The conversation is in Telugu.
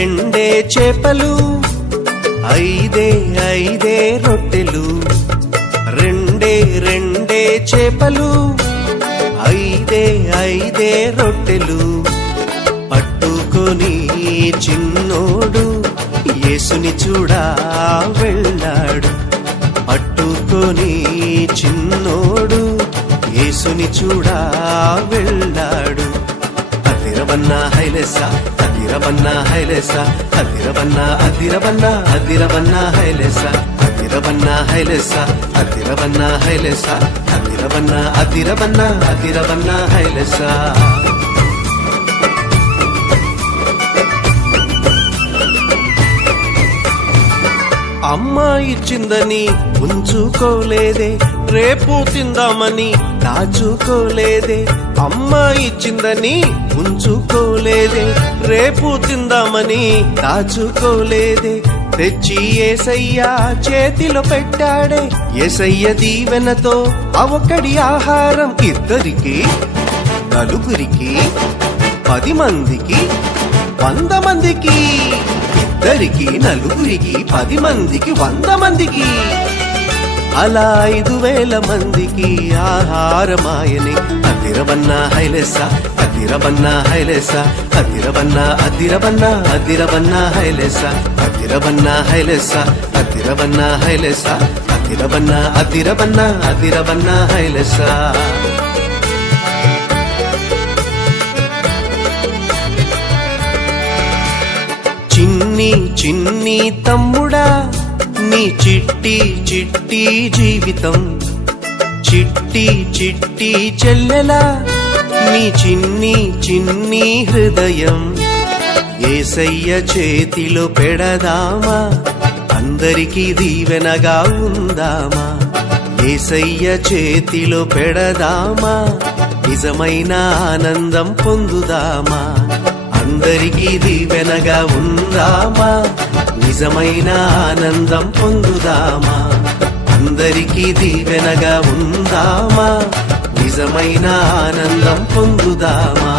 రెండే చేపలు, ఐదే రొట్టెలు. రెండే చేపలు, ఐదే రొట్టెలు. పట్టుకొని చిన్నోడు యేసుని చూడా వెళ్ళాడు. పట్టుకొని చిన్నోడు యేసుని చూడా వెళ్ళాడు. అదిరవన్నా హైలెస్సా, అదిరవన్నా హైలెస్సా, అదిరవన్నా అదిరవన్నా అదిరవన్నా హైలెస్సా, అదిరవన్నా హైలెస్సా, అదిరవన్నా హైలెస్సా, అదిరవన్నా అదిరవన్నా అదిరవన్నా హైలెస్సా. అమ్మ ఇచ్చిందని ఉంచుకోలేదే, రేపు తిందామని దాచుకోలేదే. అమ్మ ఇచ్చిందని ఉంచుకోలేదే, రేపు తిందామని దాచుకోలేదే. తెచ్చి యేసయ్య చేతిలో పెట్టాడే. యేసయ్య దీవెనతో అవకడి ఆహారం ఇద్దరికి, నలుగురికి, 10 మందికి, 100 మందికి. ఇద్దరికి, నలుగురికి, 10 మందికి, 100 మందికి. అలా 5000 మందికి ఆహారమాయని. అదిరవన్నా హైలెస్సా, అదిరవన్నా హైలెస్సా, అదిరవన్నా అదిరవన్నా అదిరవన్నా హైలెస్సా, అదిరవన్నా హైలెస్సా, అదిరవన్నా హైలెస్సా, అదిరవన్నా అదిరవన్నా అదిరవన్నా హైలెస్సా. చిన్ని తమ్ముడా, నీ చిట్టి జీవితం. చిట్టి చెల్లెలా, నీ చిన్ని హృదయం. యేసయ్య చేతిలో పెడదామా, అందరికీ దీవెనగా ఉందామా. యేసయ్య చేతిలో పెడదామా, నిజమైన ఆనందం పొందుదామా. అందరికీ దీవెనగా ఉందామా, నిజమైన ఆనందం పొందుదామా. అందరికీ దీవెనగా ఉందామా, నిజమైన ఆనందం పొందుదామా.